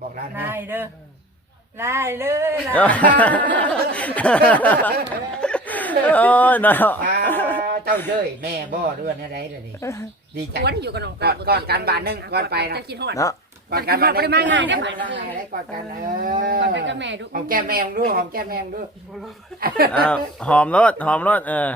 บอกร้านไล่ให้เด้อไล่เลยไล่โอ้ยเนาะอ่าเจ้าเย้ยแม่บ่ด้วยอะไรเดี๋ยวนี้ดีใจวันอยู่กับน้องก่อนก่อนการบ้านหนึ่งก่อนไปนะ จะกินหอด เนาะก่อนการบ้านบ่ได้มาง่ายเด้อก่อนการบ้านได้ก่อนกันเอก่อนไปอกับแม่ดูหอมแก้มแมงดูหอมแก้มแมงดูอ้าวหอมรสหอมรสเออ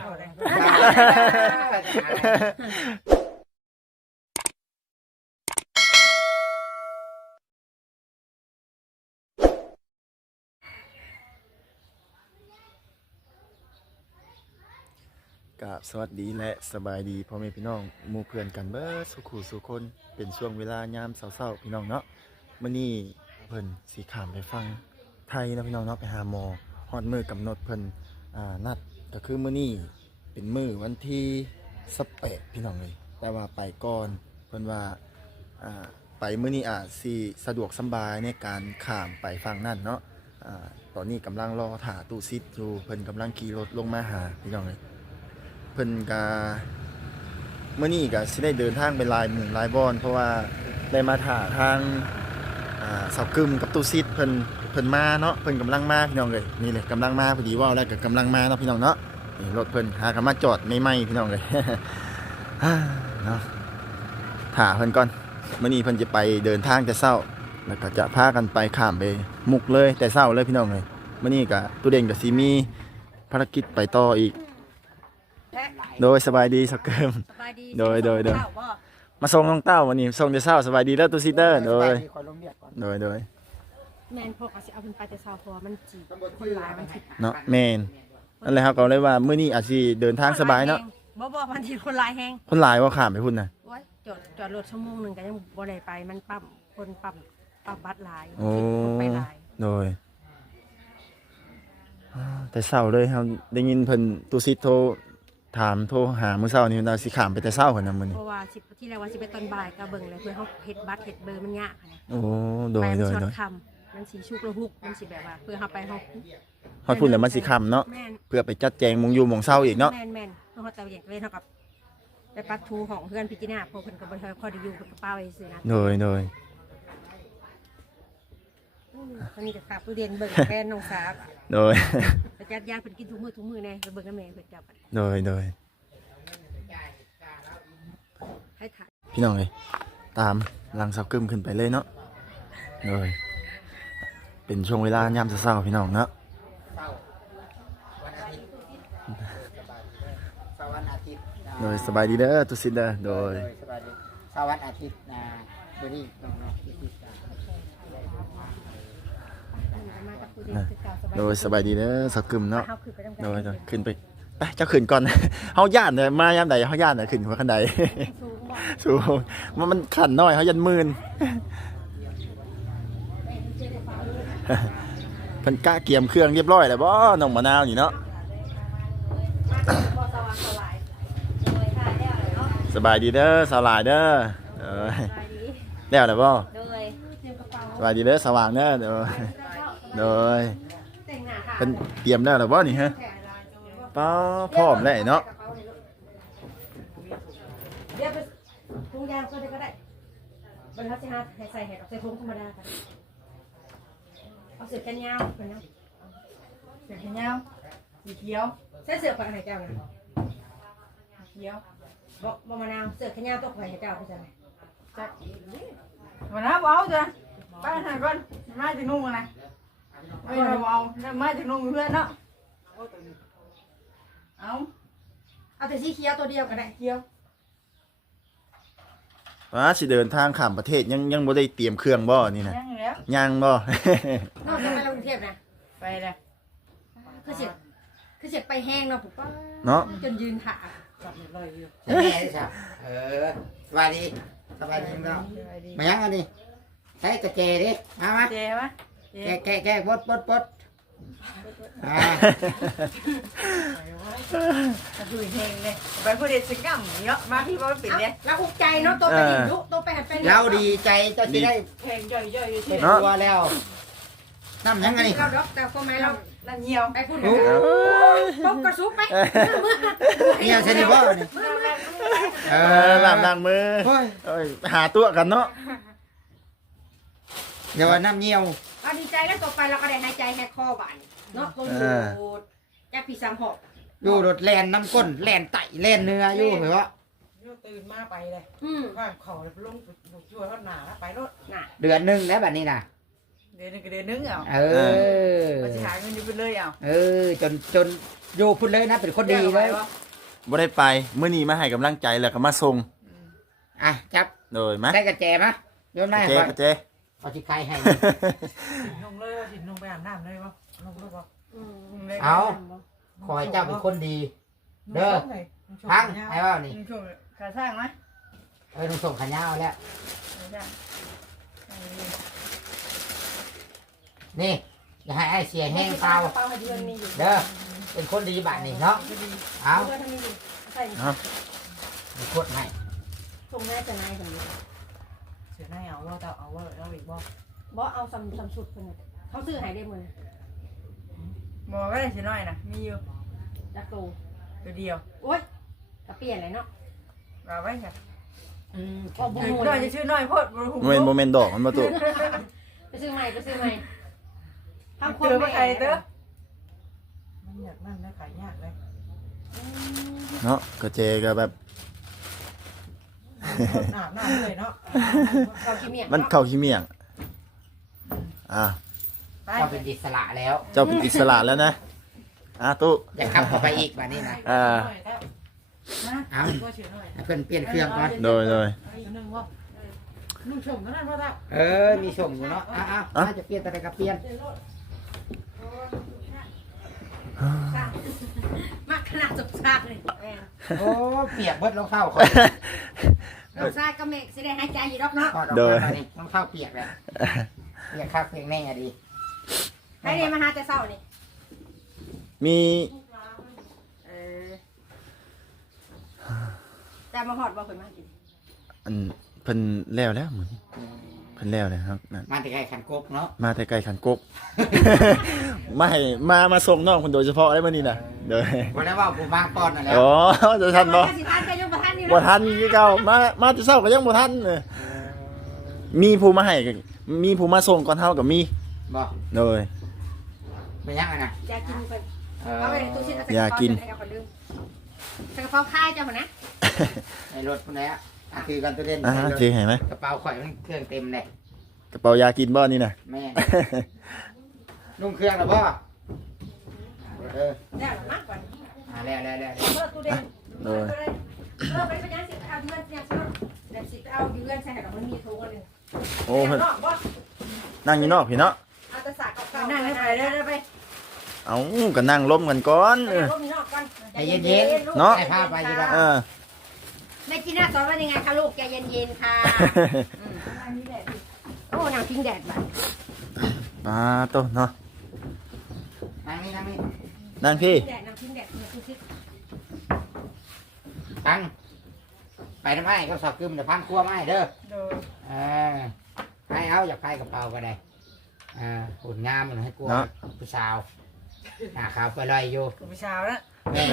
กับสวัสดีและสบายดีพ่อแม่พี่น้องมู่เพื่อนกันเบิดสุขุสุคนเป็นช่วงเวลายามเช้าๆพี่น้องเนาะมื้อนี้เพิ่นสิข้ามไปฟังไทยนะพี่น้องเนาะไปหาหมอฮอดมือกำหนดเพิ่นอ่านัดก็คือมื้อนี้เป็นมื้อวันที่18พี่น้องเลยแต่ว่าไปก่อนเพิ่นว่าอ่าไปมื้อนี้อาจสิสะดวกสบายในการขามไปฝั่งนั่นเนาะอ่าตอนนี้กำลังรอถ่าตู้ซิดอยู่เพิ่นกำลังขี่รถลงมาหาพี่น้องเลย พิ่นกาเมื่อนี้ก็สิได้เดินทางไปลายหมู่หลายบอน เพราะว่าได้มาถ่าทางอ่าเสากึมกับตู้ซิดเพิ่นเพิ่นมาเนาะเพิ่นกำลังมาพี่น้องเลยนี่เลยกำลังมาพอดีว่าแล้วก็กำลังมาเนาะพี่น้องเนาะนี่รถเพิ่นหากันมาจอดไม่ไหมพี่น้องเลย เนาะถ่าเพิ่นก่อนเมื่อนี้เพิ่นจะไปเดินทางแต่เช้า แล้วก็จะพากันไปข้ามไปมุกเลยแต่เช้าเลยพี่น้องเลยเมื่อนี้ก็ตู้เด่งกับซีมีภารกิจไปต่ออีก โดยสบายดีสักเกิม สบายดีโดยโดยโดยเจ้าบ่มาส่งน้องเต้าวันนี้ส่งจะเศร้าสบายดีแล้วตูซิเตอร์โดยคอยลงเรียกก่อนโดยโดยแม่นพวกอาสิเอาเพิ่นไปแต่เช้าเพราะว่ามันจีบคนหลายมันสิเนาะแมนนั่นแหละครับก็เลยว่ามื้อนี้อาจสิเดินทางสบายเนาะบ่บ่มันสิคนหลายแฮงคนหลายว่าข้ามไปพุ่นน่ะโอ้ยจอดจอดรถชั่วโมงหนึงก็ยังบ่ได้ไปมันปั๊มคนปั๊มปั๊มบัตรหลายโอ้คนไปหลายโดยอ่าแต่เศร้าเลยครับได้ยินเพิ่นตูซิโทร ถามโทรหามื้อเช้านี้ว่าสิข้ามไปแต่เช้าเพิ่นน่ะมื้อนี้เพราะว่าสิที่แรกว่าสิไปตอนบ่ายก็เบิ่งเลยเพื่อเฮาเฮ็ดบัตรเฮ็ดเบอร์มันยากนะโอ้โดยไปโดมันยช็อโดตยคำมันสิชุกระหุกมันสิแบบว่า เพื่อเฮาไปเฮาฮอดพุ่นแล้วมันสิค่ำเนาะแม่นเพื่อไปจัดแจงหมงอยู่หมองเช้าอีกเนาะแม่นแม่นเฮาจะอย่างเล่นเท่ากับไปปักทูของเพื่อนพิจินาเพราะเพิ่นก็บ่ค่อยค่อยได้อยู่เพิ่นก็ป้าไว้ซื่อนะโดยโดย ตอนนี้ก็ขับตู้เรียนเบิ่งแฟนน้องสาวอะโดยไปจัดยาเพิ่นกินทุกมื้อทุกมื้อแน่ไปเบิ่งกับแม่เพิ่นจับอะโดย โดย ให้ถ่ายพี่น้องเลยตามหลังเสากึมขึ้นไปเลยเนาะเลยเป็นช่วงเวลายามเช้าๆพี่น้องเนาะเสาร์วันอาทิตย์เสาร์วันอาทิตย์นะโดยสบายดีเด้อตุสินเด้อโดยสบายดีเสาร์วันอาทิตย์นะเดี๋ยวนี้น้องๆ ที่ที่จะมากับตู้เรียนคือเก่าสบายโดยสบายดีเด้อเสากึมเนาะเฮาคือไปทำการโดยโดยขึ้นไปไปเจ้าขึ้นก่อนเฮาย่านเลยมายามใดเฮาย่านน่ะขึ้นหัวคันใดสูงบ่สูงมันมันขันน้อยเฮายันหมื่นเพิ่นกะเกียมเครื่องเรียบร้อยแล้วบ่น้องมะนาวนี่เนาะบ่สว่างสวายโดยค่ะแล้วเลยเนาะสบายดีเด้อสาวหลายเด้อเอ้ยสบายดีแล้วแล้วบ่โดยเตรียมกระเป๋าสบายดีเด้อสว่างเด้อโดย โดยแต่งหน้าค่ะเป็นเตรียมแล้วหรือบ่นี่ฮะป้าพร้อมแล้วเนาะเดี๋ยวไปถุงยางก็ได้ก็ได้บนเขาจะหาให้ใส่เห็ดออกใส่ถุงธรรมดาค่ะเอาเสื้อแขนยาวแขนยาวเสือแขนยาวสีเขียวใส่เสื้อไปให้เจ้านะสีเขียวบอกบอกมะนาวเสื้อแขนยาวต้องไปให้เจ้าพี่จันจักวันนั้นเอาจ้ะไปหาก่อนมาถึงนุ่งนะ ไม่เอาเอามาถึงนุ่งเพื่อนเนาะเอาเอาแต่สีเขียวตัวเดียวก็ได้เขียวว่าสิเดินทางข้ามประเทศยังยังบ่ได้เตรียมเครื่องบ่นี่นะยังแล้วยังบ่ นอกจากไปกรุงเทพนะไปเลยคือเสียคือเสียไปแห้งเนาะปุ๊บป้าเนาะจนยืนขาจับเลยอยู่ใช่ไหมใช่เออสบายดีสบายดีน้องมายังอันนี้ใช้ตะเกดิมามาเจ๊ปะเจ๊ แกะแกะแกะปดปดปดอ่าจะดูเพลงเลยไปพูดเด็ดสิกัมเยอะมาพี่บอลปิดเลยเราอุกใจเนาะตัวไปดิยุตัวไปหันไปเราดีใจเจะได้เพลงย่อยๆอยู่ที่เห็นตัวแล้วน้ำยังไงนี่เราดอกแต่ก็ไม่เรานั่นเหี่ยวไปพูดโอ้ตบกระซุบไปเนี่ยใช่ดิบ่นี่เอเอออล้างล้างมือโอ้ยเอ้ยหาตัวกันเนาะเดี๋ยวว่าน้ำเงี้ยว เอาดีใจแล้วต่อไปเราก็ได้หายใจแค่คอบานเนาะตัวอยู่จากพี่สามหกอยู่รถแลนน้ำก้นแลนไตแลนเนื้ออยู่เหรอวะโยตื่นมาไปเลยอืมข้างเขาเลยลงบุกช่วยรถหนาแล้วไปรถน่ะเดือนหนึ่งแล้วแบบนี้นะเดือนหนึงก็เดือนหนึงเอาเออเราจะหาเงินอยู่ไปเลยเอาเออ จนจนอยู่พุ่นเลยนะเป็นคนดีเลยบ่ได้ไปมื้อนี้มาให้กำลังใจแล้วก็มาส่งอะจับโดยมะได้กระแจมะโยนหน้าเจ๊ก่อนกะเจ๊ เอาที่ใครให้ ลงเลยว่าสิลงไปอาบน้ำเลยป่ะลงเลยป่ะอืมเอา ขอให้เจ้าเป็นคนดี เด้อ พังไอ้ว่านี่มึงช่วงขาสร้างไหมเออต้องส่งขันยาวแล้ว ขาสร้างนี่อย่าให้ไอ้เสียแห้งเตาเปล่าให้เดือนมีอยู่เด้อ เป็นคนดีบ้านนี่เนาะ เอาเดือนมีอยู่ใส่เป็นโคตรให้ส่งแม่จะนายคนนี้เสียหน้าเอาว่าแต่เอาว่าเราอีกบ่บ่เอาสำสำสุดเพิ่นน่ะเขาซื้อให้ได้มื้อบอกก็ได้สิน้อยนะมีอยู่จักโตตัวเดียวโอ๊ยก็เปลี่ยนเลยเนาะเราไว้ค่ะอืมก็บ่น้ฮู้อยจะชื่อน้อยโพดบ่ฮู้โมเมนต์โมเมนต์ดอกมันมาตุไปซื้อใหม่ไปซื้อใหม่เจอมาใครเด้อมันอยากนั่นนะขายยากเลย เนาะกะเจก็แบบ รถอาบน้ำเลยเนาะเขาขี้เมียมันเข้าขี้เมียงอะไปเจ้าเป็นอิสระแล้ว เจ้าเป็นอิสระแล้วนะอะตู้ อย่าขับเข้าไปอีกแบ้านนี้นะอ่า เอาเสียหน่อยให้เพิ่นเปลี่ยนเครื่องก่อน โดยโดยอีกนึงว่านุ่งชมก็นั่นว่าแต่เออ มีส่งอยู่เนาะอ้าวอ้าวจะเปลี่ยนอะไรก็เปลี่ยน มากขนาดสุดซากเลย โอ้ เปียกเบิดรองเท้าเขา สุดซากก็แม่สิได้หายใจอยู่ดอกเนาะถอดออกมาหน่อยนี่รองเท้าเปียกเลยเปียกข้าวเปียกแน่อะดีให้เรียนมาหาแต่เช้านี่มีเออจะมาฮอดบ่เพิ่นมากินอันเพิ่นแล้วแล้วเหมือนเพิ่นแล้วเลยครับนั่นมาแต่ไกลขันกบเนาะมาแต่ไกลขันกกมาให้มามาส่งน้องคนโดยเฉพาะได้มื้อนี้น่ะโดยวันนั้นว่าผมวางตอนนั่นแหล้วอ๋อจะทันบ่สิทานก็ยังบ่ทันอยู่บ่ทันคือเก่ามามาแต่เช้าก็ยังบ่ทันเออมีผู้มาให้ก็มีผู้มาส่งก่อนเฮาก็มีบอกโดยไม่ยังไงนะอยากกินเพิ่นเออเอาไปในตู้ชิ้นอยากกินใส่กระเป๋าลืมใส่กระเป๋าค่ายเจ้าหั่นนะในรถคนนี้อะ อะคือกันตัวเด่นอ่าในรถถือให้ไหมกระเป๋าข่อยมันเครื่องเต็มเลยกระเป๋ายากินบ่นี่น่ะแม่ นุ่งเครื่องแล้วบ่เออแล้วมากกว่าอ่าแล้วแล้วแล้วเปิดตู้เด่นโดยเออไปไปยังสิเอาเดือนเนี่ยเดี๋ยวสิเอาเดือนใส่ให้ดอกมันมีถุงอันนึงโอ้เพิ่นเนาะบ่นั่งอยู่นอกพี่เนาะเอาแต่สากเก่าๆนั่งให้ไปเด้อเด้อไปเอาก็นั่งล้มกันก่อนเออเอามีนอกก่อนใจเย็นเนาะๆให้ผ้าไปอยู่แล้วเออ แม่จีน่าสอนว่ายังไงคะลูกใจเย็นๆค่ะอืมโอ้นางพิงแดดบ่ะปลาโตเนาะนั่งนี่นั่งนี่นั่งพี่ แดดนางพิงแดดเนี่ยคือคิดตั้งไปน้ำไม้ก็สอบกึมเดี๋ยวพันครัวไม้เด้อโดยเออให้เอาอยากไปกระเป๋าก็ได้อ่าหุ่นงามมันให้กลัวเนาะ ผู้สาวหน้าขาวไปลอยอยู่กูไปเช้าแล้วแม่ แม่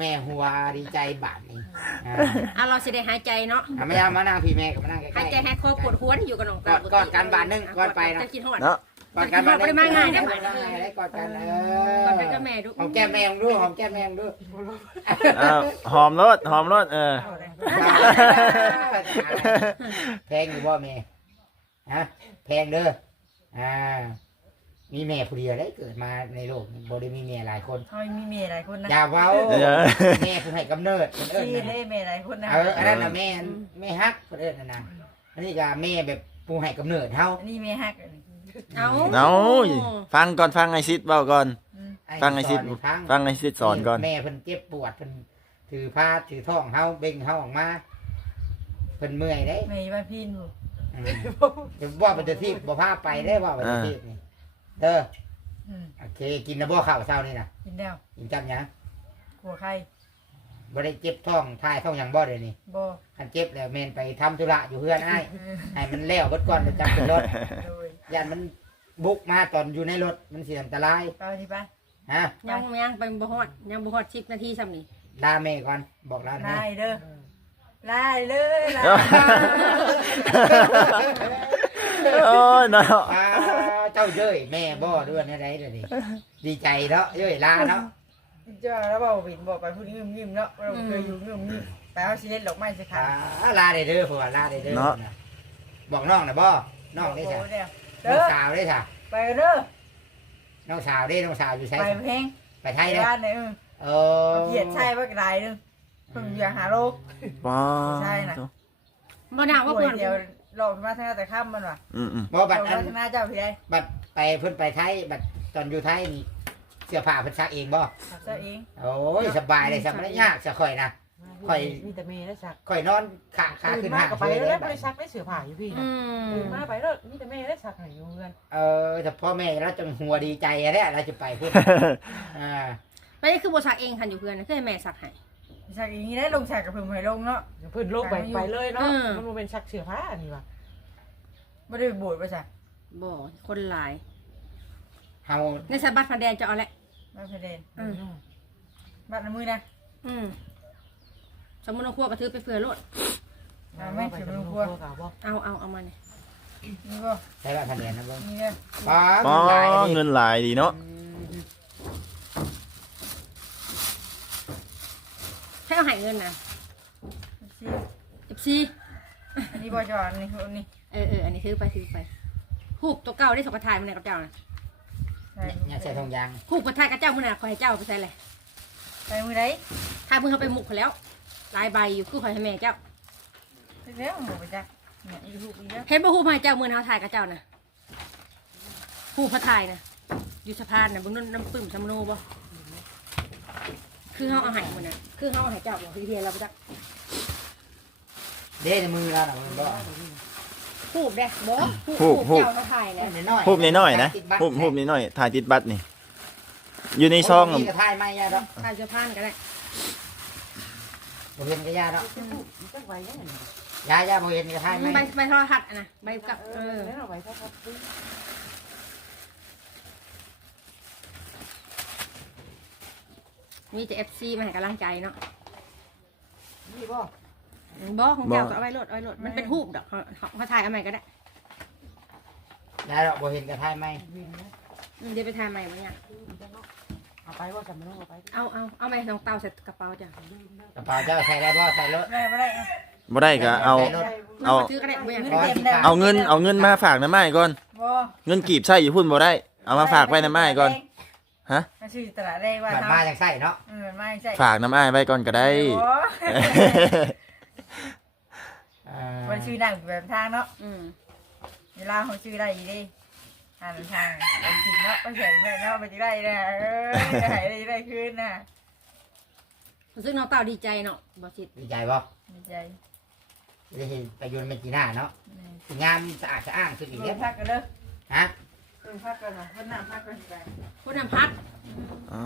แม่หัวดีใจบาทนี่อ่าอะเราสิได้หายใจเนาะอะไม่เอามานั่งพี่แม่ก็มานั่งใกล้หายใจให้คอปวดหัวที่อยู่กับน้องกอดกอดกันบาทหนึงกอดไปนะ จะกินหอด เนาะกอดกันบาทหนึงบ่ได้มาง่ายเด้อบ่ได้มาง่ายได้กอดกันเอกอดอไปกับแม่ดูหอมแก้มแม่ของดูหอมแก้มแม่ของดูอ้าวหอมรสหอมรสเออ แพงอยู่บ่แม่ฮะแพงเด้ออ่า มีแม่ผู้เดียวได้เกิดมาในโลกนี้บ่ได้มีแม่หลายคนเฮามีเมียหลายคนนะอย่าเว้าเดี๋ยวแม่ผู้ให้กำเนิดคนเอิ้นที่นะเล่เมียหลายคนนะเอออันนั้นน่ะแม่แม่ฮักคนเอิ้นนั่นน่ะอันนี้ก็แม่แบบผู้ให้กำเนิดเฮาอันนี้เมียฮักอันนี้เอาเอาฟังก่อนฟังไอซิดเบาก่อนไฟังไอซิดสนฟัง ฟังไอซิดสอนก่อน แม่เพิ่นเจ็บปวดเพิ่นถือผ้าถือท้องเฮาเบ่งเฮาออกมาเพิ่นเมื่อยได้เมียบ้านพี่หนูอืมเดี๋ยวว่าเป็นที่บ่พาไปได้ว่าเป็นที่นี่ เด้ออืมโอเค กินนะบ่ข้าวเช้านี่น่ะกินแล้วกินจับหยังกลัวใครบ่ได้เจ็บท้องทายท้องหยังบ่เดี๋ยวนี้บ่คันเจ็บแล้วแม่นไปทำธุระอยู่เพื่อนอ้ายให้มันแล้วเบิดก่อนแล้วจับขึ้นรถโดยย่านมันบุกมาตอนอยู่ในรถมันเสียอันตรายไปที่ไปฮะยังยังไปบ่ฮอดยังบ่ฮอด10นาทีซ้ำนี่ลาแม่ก่อนบอกลาแม่ ไล่เด้อไล่เลยไล่ โอ้ยเนาะ อ่า เจ้าเย้ยแม่บ่ด้วยในไรเดี๋ยวนี้ดีใจเนาะเย้ยลาเนาะเจ้าแล้วบอกวินบอกไปพูดยิ้มยิ้มๆเนาะเราเคยอยู่ยิ้มยิ้มไปเอาสิเล็ดดอกไม้สิค่ะอ่าลาได้เด้อผัวลาได้เด้อนะบอกน้องนะบ่น้องได้จ้ะเด้อน้องสาวได้จ้ะไปเด้อน้องสาวได้น้องสาวอยู่ไสไปเพลงไปไทไปยเด้อบ้านเนี่ยเออเหยียดใช่ว่ากระไรนึงเพิ่งอยากหาโรคป้าใช่น่ะบ่น่าว่าป่วเพื่ยอนเดียว หลอกมาทั้งแต่ข้ามมันว่ะอืมอืมบ่บับัตดรอันชนะเจ้าพี่ได้บัดไปเพิ่นไปไทยบัดตอนอยู่ไทยนี่เสื้อผ้าเพิ่นซักเองบ่ขับเจ้าเองโอ้ยสบายเลยสบายยากจะค่อยนะค่อย มีแต่เมย์ได้สักค่อยนอนขาขาตื่ขึ้นนมาห่างก็ไปเลยแล้วบัไม่ดได้ซักได้เสือผ่าอยู่พี่อืมตื่นมาไปแล้วมีแต่เมย์ได้สักให้อยู่เงินเออแต่พ่อแม่เราจงหัวดีใจอะเนี่ยเราจะไปพูดอ่าไม่ได้คือบ่สักเองคันอยู่เพื่อนนะคือให้แม่สักให้ ฉากอย่างนี้ได้ลงฉากกับเพิ่งให้ลงเนาะ เพิ่นโลกไปไปเลยเนาะ อืม มันเป็นชักเสือผ้านี่ว่ะไม่ได้บวชไปจ้ะบ่คนหลาย เฮาในสายบัตรพันแดงจะเอาแหละไม่เพเดนอืมบัตรในมือนะอืมสมมุติว่าครัวก็ถือไปเผื่อโลดเอาไหม่ถือเป็นครัวกบ่เอาเอาเอามาเนี่ยนี่ก็ใช้แบบพันเดียนนะเบิ้งนี่ก็ป้าป้าหลายดิเงินหลายดีเนาะให้เอาให้เงินนะซีสิบสี่อันนี้บอจอนนี่คนนี้เออเอออันนี้ถือไปถือไปหูบตัวเก่าได้สกทายมันไหนกับเจ้านะใส่เนี่ยใส่ทองยางหูบกระทายกับเจ้ามันน่ะคอยให้เจ้าไปใส่เลยใส่มือไหนถ้ามึงเขาไปหมุกเขาแล้วลายใบอยู่คือคอยให้แม่เจ้าเร็วหมูไปจ้ะเนี่ยอีกลูกอีกแล้วเห็นบ่หูบให้เจ้ามือเขาถ่ายกับเจ้านะหูบพระถ่ายนะอยู่สะพานนะเบงนั่นน้ำปึ้มซัมโนบ่ คือเขาเอาให้มันนะคือเขาเอาให้เจ้าบ่คือเทียนเราไปจักเด้ในมือเราหน่ะมันบ่หูบเด้บ่หูบหูบเจ้าเขาถ่ายนะน้อยๆหูบน้อยๆนะติดบัตรหูบหูบน้อยๆถ่ายติดบัตรนี่ อยู่ในซองมีกระทายไม่ยาดอกถ่ายสะพานก็ได้บ่เห็นกระยาดอกจักไว้ยังไงยายาบ่เห็นกระทายไม่ใบใบโทรทัศน์อะนะใบกับเอเอ อ อ แล้วเอาไว้ถ้าเขา มีแต่เอฟซีมาให้กำลังใจเนาะนี่บ่บ่ของเจ้าก็เอาไว้โลดเอาไว้โลดมันเป็นหูบดอกเขาเขาเขาถ่ายเอาใหม่ก็ได้ยาดอกบ่เห็นกระทายไม่วินนะอืมเดี๋ยวไปถ่ายใหม่มาเนี่ยเอาไปว่าจำไม่ต้องเอาไปเอาเอาเอาไปน้องเต้าใส่กระเป๋าจ้ะกระเป๋าเจ้าใส่ได้บ่ใส่รถ ไม่ไม่ได้อะบ่ได้ก็เอา ใส่รถ เอาซื้อก็ได้บ่อยากเงินร้อยเต็มสิบเลยบาทเอาเงินเอาเงินมาฝากน้ำไม้ก่อน บ่เงินกีบใช่อยู่พุ่นบ่ได้ เอามาฝากไว้น้ำไม้ก่อน ฮะมันชื่อตลาดแรกว่าบัตรมาจังไส้เนาะเออไม่ใช่ฝากน้ำไม้ไว้ก่อนก็ได้ โอ้อ่ามันชื่อดังแบบทางเนาะอืมเวลาเขาชื่อได้อีดิอ่านทางเป็นผิดเนาะไปเขียนแม่เนาะไปจะได้นะเออหายได้ได้คืนน่ะซึ่งน้องเต้าดีใจเนาะบ่สิดีใจบ่ดีใจได้เห็นไปยืนเป็นจีน่าเนาะงามสะอาดสะอ้างสุดอีกเรีแล้ยวพักกันเด้อฮะ เออพักกันมาพักน้ำพักกันไปคนนำพักอ๋อ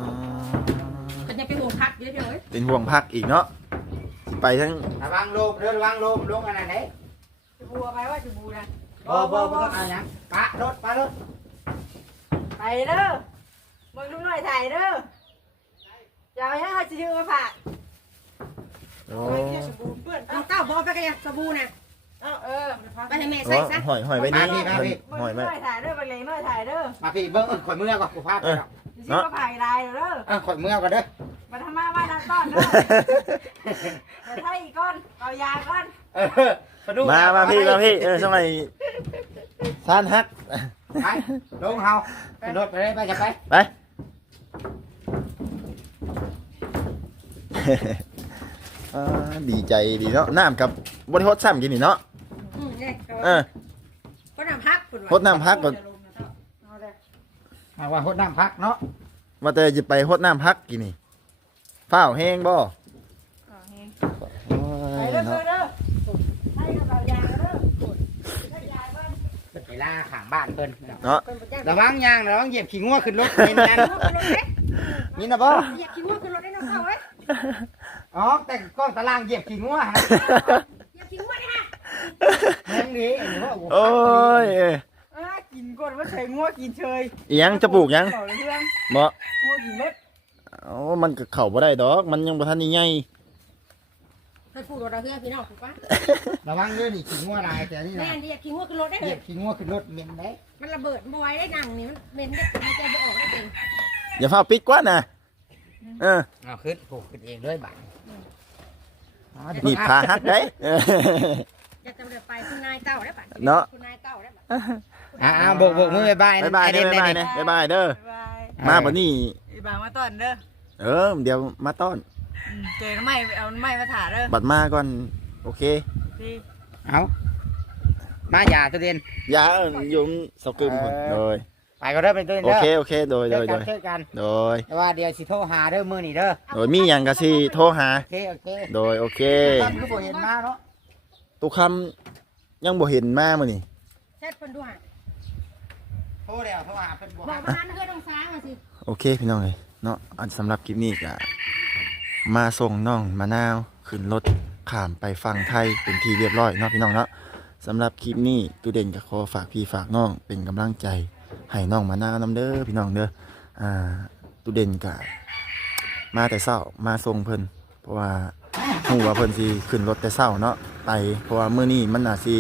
ก็จะไปวงพักเยอะๆเลยเป็นห่วงพักอีกเนาะไปทั้งระวังลมเด้อระวังลมลงอันนั้นไหนจะบัวไปว่าจะบูนะบ่บ่บ่ต้องเอาหยังปะรถปะรถไปเด้อมึงลูกน้อยถ่ายเด้ออย่าไปให้เขาจะยืมมาฝากโอ้โอ้ยเนี่ยสบู่เปื้อนน้องเต้าบ่เอาไปกันยังสบู่น่ะ เออไปให้แม่โหใส่ซะหอยหอยไว้นี่มาพี่มึงหอยลูกไว้น้อยถ่ายเด้อไปเลยน้อยถ่ายเด้อมาพี่เบิ้งเอิ้นข่อยเมื่อก่อนกูพาไปเนาะจะชื่อมาผ่ายได้เด้อเออข่อยเมื่อก่อนเด้อมาทำมาบ้านนั่นต้อนเด้อแต่ถ้าอีกก้อนเอายาก้อนเออสะดุ้งมามาพี่มาพี่เออสมัยซานฮักไปลงเฮาขึ้นรถไปเลยไปจะไปไปอ่าดีใจดีเนาะน้ำกับบริโภคซ้ำกินนี่เนาะอืม เนี่ยเออ คนนำพักพุ่นว่ะรดน้ำพักก่อน เอาเลยมาว่าหดน้ำพักเนาะว่าแต่จะไปโคดน้ำพักกินนี่ฝ้าวแห้งบ่เอาเฮงโอ้ไปยเด้อเนาะเด้อให้กับเอายาเด้อให้ยาก้อนขึ้นไปล่าข้างบ้านเพิ่นเนาะคนบ่จ้างระวังยางระวังเหยียบขี้งัวขึ้นรถเป็นนั่นขึ้นรถเด้นี่นะบ่อยากกินว่าขึ้นรถได้น้องเต้าเว้ยอ๋อแต่กล้องตารางเหยียบขี้งัวฮะ อยากกินว่าได้ฮะ แม่งดีอันนี้ว่าโอ้โหโอ้ยเอ้ยอ่ากินก่อนว่าใส่งัวกินเชยอิหยังจะปลูกหยังเอาเรื่องบ่งัวกินเม็ดโอ้มันก็เข้าบ่ได้ดอก มันยังบ่ทันได้ใหญ่เฮพิ่นพูดว่าเราเฮือพี่น้องถูกปะระวังเด้อนี่ขี้งัวลายแต่นี่แม่นะนที่อยากกินหัวขึ้นรถได้เหเลยียยบขี้งัวขึ้นรถเหม็นได้มันระเบิดบอยได้ดังนี่มันเหม็นได้มันจะบ่ออกได้เองอย่าเฝ้าปิดกว่านะเออเอาขึ้นผูกขึ้นเองด้วยบัตรอ๋อนี่พาฮักได้เออจะจำเดื อไปคุณนายเก่าได้ปะเนาะ คุณนายเก่าได้ปะอ่าโบกโบกมือบายบายบ๊ายบายไอ้เด้เด่อนบ๊ายบายได้เด้อบ๊ายบายเด้อ บายมาบ่นี่อีบางมาต้อนเด้อเออ เดี๋ยวมาต้อน อืมเจอน้ำไม้เอาน้ำไม้มาถ่าเด้อบัดมาก่อน โอเค พี่เอามาอย่าตัวเด่น อย่าอยู่เสากึมพุ่นเออโดยไปก็เด้อเป็นตัวเด่นโอเด้อเค โอเค โดยเจโดอยโดกันยเจอกันโดย แต่ว่าเดี๋ยวสิโทรหาเด้อมื้อนี้เด้อโดยมีหยังก็สิโทรหา โอเคโอเคโดยโอเค ตอนคือบ่เห็นมาเนาะ ตุกคำ ยังบ่เห็นมามื้อนี่แซ่บเพิ่นดูหาโทรแล้วโทรหาเพิ่นบ่บอหากมานั้นเฮือต้องซ้ามาสิโอเคพี่น้องเลยเนาะอันสำหรับคลิปนี้ก็มาส่งน้องมะนาวขึ้นรถข้ามไปฝั่งไทยเป็นที่เรียบร้อยเนาะพี่น้องเนาะสำหรับคลิปนี้ตูเด่นก็ขอฝากพี่ฝากน้องเป็นกำลังใจให้น้องมะนาวนำเด้อพี่น้องเด้ออ่าตูเด่นก็มาแต่เช้ามาส่งเพิ่นเพราะว่าฮู้ว่าเพิ่นสิขึ้นรถแต่เช้าเนาะ ไป เพราะว่ามื้อนี้มันน่าสิ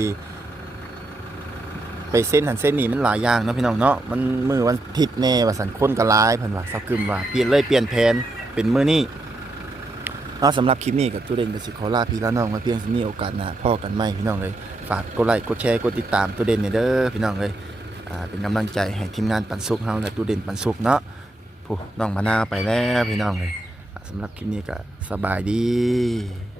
ไปเส้นหันเส้นนี่มันหลายอย่างนะพี่น้องเนาะมันมือวันอาทิตย์แน่ว่าสันค้นก็หลายเพิ่นว่าสักกึมว่าเปลี่ยนเลยเปลี่ยนแผนเป็นมือนี้เนาะสำหรับคลิปนี้กับตัวเด่นกับสิขอลาพี่และน้องไว้เพียงสิมีโอกาสหน้าพ่อกันใหมพี่น้องเลยฝากกดไลค์กดแชร์กดติดตามตัวเด่นเนี่ยเด้อพี่น้องเลยอ่าเป็นกำลังใจให้ทีมงานปันสุกเฮาและตัวเด่นปันสุกเนาะผู้น้องมาหน้าไปแล้วพี่น้องเลยสำหรับคลิปนี้ก็สบายดี